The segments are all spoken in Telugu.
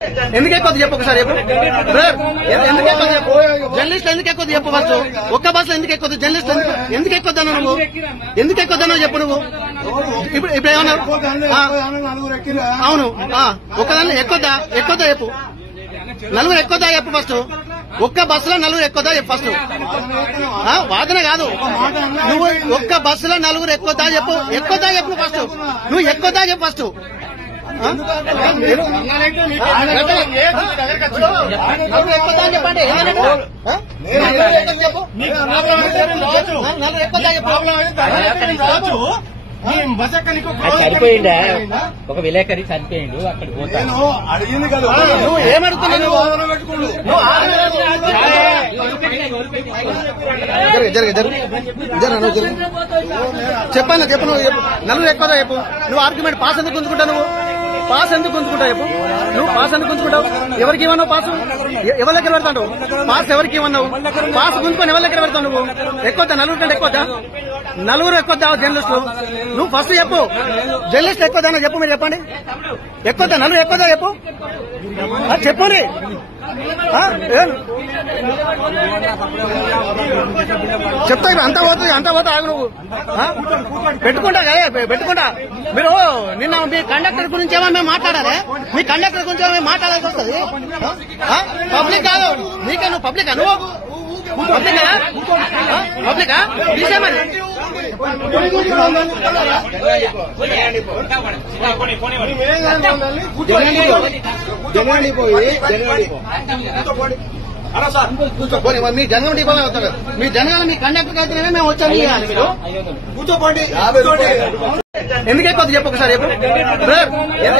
ఎందుకు ఎక్కువ చెప్పు ఒకసారి చెప్పు ఎందుకు ఎక్కువ చెప్పు జర్నలిస్ట్ ఎందుకు ఎక్కువ చెప్పు ఫస్ట్ ఒక్క బస్సులో ఎందుకు ఎక్కువ జర్నలిస్ట్ ఎందుకు ఎక్కువద్దన్నావు నువ్వు ఎందుకు ఎక్కువద్దన్నావు చెప్పు నువ్వు ఇప్పుడు ఏమన్నావు అవును ఒక్కదాన్ని ఎక్కువద్దా చెప్పు నలుగురు ఎక్కువద్దా చెప్పు ఫస్ట్ ఒక్క బస్సులో నలుగురు ఎక్కువదా చెప్పు ఫస్ట్ వాదన కాదు నువ్వు ఒక్క బస్సులో నలుగురు ఎక్కువదా చెప్పు ఫస్ట్ నువ్వు ఎక్కువదా చెప్పు ఫస్ట్ చెప్పండి చనిపోయిందా ఒక విలేకరి చనిపోయిండు అక్కడ పోతాను అడిగింది కదా నువ్వు ఏమడుగుతున్నావు చెప్పన్నా చెప్పు నువ్వు నలుగురు ఎక్కువ చెప్పు నువ్వు ఆర్గ్యుమెంట్ పాస్ ఎందుకు గుంజుకుంటావు నువ్వు పాస్ ఎందుకు గుంజుకుంటావు ఎవరికి ఇవ్వన్నావు పాసు ఎవరి దగ్గర పెడతావు పాస్ ఎవరికి ఇవ్వన్నావు పాస్ గుంజుకొని ఎవరి దగ్గర పెడతావు నువ్వు ఎక్కువ నలుగురు కంటే నలుగురు ఎక్కువ జర్నలిస్టులు నువ్వు ఫస్ట్ చెప్పు జర్నలిస్ట్ ఎక్కువ చెప్పు మీరు చెప్పండి ఎక్కువ నలుగురు ఎక్కువ చెప్పు చెప్పండి చెప్తా అంత పోతా ఆగు నువ్వు పెట్టుకుంటా మీరు నిన్న మీ కండక్టర్ గురించి ఏమో మేము మాట్లాడారే మీ కండక్టర్ గురించి ఏమో మాట్లాడాల్సి వస్తుంది పబ్లిక్ కాదు నీకే నువ్వు పబ్లిక్ నువ్వు పబ్లికా తీసేమని మీ జనం డిపోలో అవుతారు మీ జనాలు మీ కండక్టర్ అయితేనే మేము వచ్చాము మీరు కూర్చోపోండి ఎందుకు ఎక్కువ చెప్పు ఒకసారి చెప్పు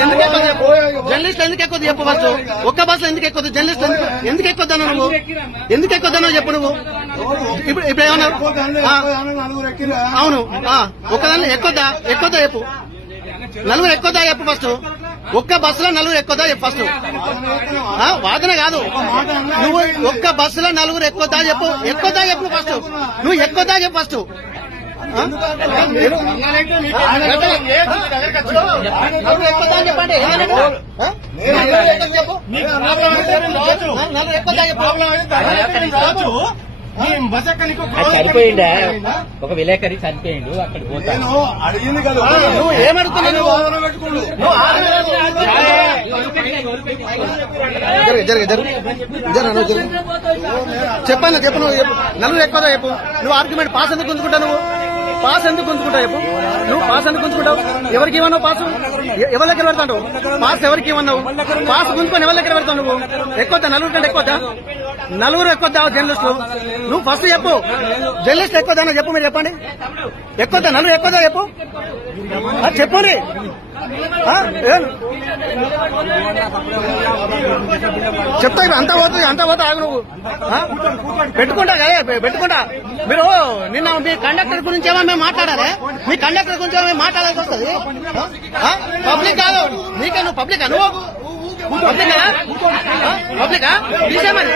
ఎందుకు ఎక్కువ చెప్పు జర్నలిస్ట్ ఎందుకు ఎక్కువ చెప్పు ఫస్ట్ ఒక్క బస్సులో ఎందుకు ఎక్కువ జర్నలిస్ట్ ఎందుకు ఎక్కువద్దన్నావు నువ్వు ఎందుకు ఎక్కువద్దన్నావు చెప్పు నువ్వు ఇప్పుడు ఏమన్నావు అవును ఒక్కదాన్ని ఎక్కువద్దా చెప్పు నలుగురు ఎక్కువదా చెప్పు ఫస్ట్ ఒక్క బస్సులో నలుగురు ఎక్కువదా చెప్పు ఫస్ట్ వాదన కాదు నువ్వు ఒక్క బస్సులో నలుగురు ఎక్కువదా చెప్పు ఫస్ట్ నువ్వు ఎక్కువదా చెప్పు ఫస్ట్ చెప్పండి చనిపోయిందా ఒక విలేకరి చనిపోయిండు అక్కడ పోతాను అడిగింది కదా నువ్వు ఏమడుగుతున్నావు చెప్పన్నా చెప్పు నువ్వు నలుగురు ఎక్కువ చెప్పు నువ్వు ఆర్గ్యుమెంట్ పాస్ ఎందుకు గుంజుకుంటావు నువ్వు పాస్ ఎందుకు గుంజుకుంటావు ఎవరికి ఇవ్వన్నావు పాసు ఎవరి దగ్గర పెడతావు పాస్ ఎవరికి ఇవ్వన్నావు పాస్ గుంజుకొని ఎవరి దగ్గర పెడతావు నువ్వు ఎక్కువ నలుగురు కంటే నలుగురు ఎక్కువ జర్నలిస్టులు నువ్వు ఫస్ట్ చెప్పు జర్నలిస్ట్ ఎక్కువ చెప్పు మీరు చెప్పండి ఎక్కువ నలుగురు ఎక్కువ చెప్పు చెప్పండి చెప్తా అంత పోతా ఆగు నువ్వు పెట్టుకుంటా మీరు నిన్న మీ కండక్టర్ గురించి ఏమో మేము మాట్లాడారే మీ కండక్టర్ గురించి ఏమో మాట్లాడాల్సి వస్తుంది పబ్లిక్ కాదు నీకే నువ్వు పబ్లిక్ నువ్వు పబ్లికా తీసేమని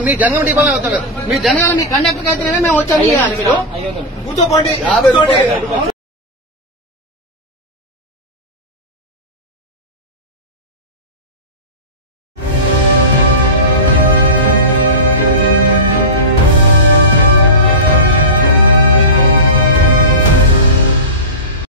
మీ జనం డిపోలో అవుతారు మీ జనాలు మీ కండక్టర్ అయితేనే మేము వచ్చాము మీరు కూర్చోపోండి